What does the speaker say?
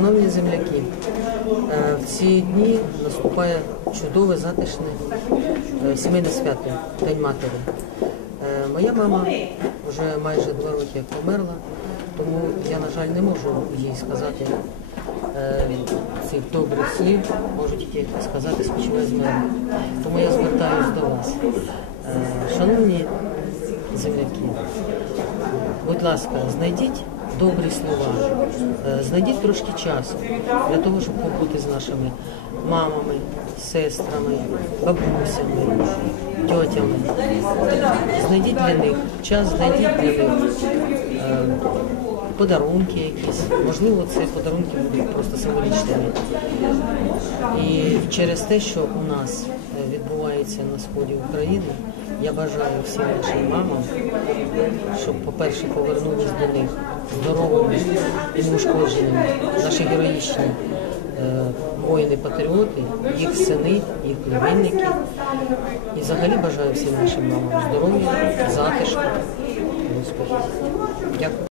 Шановні земляки, е, в ці дні наступає чудове, затишне е, сімейне свято День Матері. Е, Моя мама вже майже два роки померла, тому я, на жаль, не можу їй сказати цих добрих слів, можу тільки сказати спочивай з мене. Тому я звертаюся до вас. Шановні земляки, будь ласка, знайдіть добрі слова, е, знайдіть трошки часу для того, щоб побути з нашими мамами, сестрами, бабусями, тьотями. Знайдіть для них час, знайдіть для них е, подарунки якісь. Можливо, це подарунки будуть просто символічними. І через те, що у нас е, відбувається на сході України, я бажаю всім нашим мамам, щоб, по-перше, повернутися до них здоровими і неушкодженими наші героїчні е, воїни-патріоти, їх сини, їх племінники. І взагалі бажаю всім нашим мамам здоров'я, затишку, успіхів. Дякую.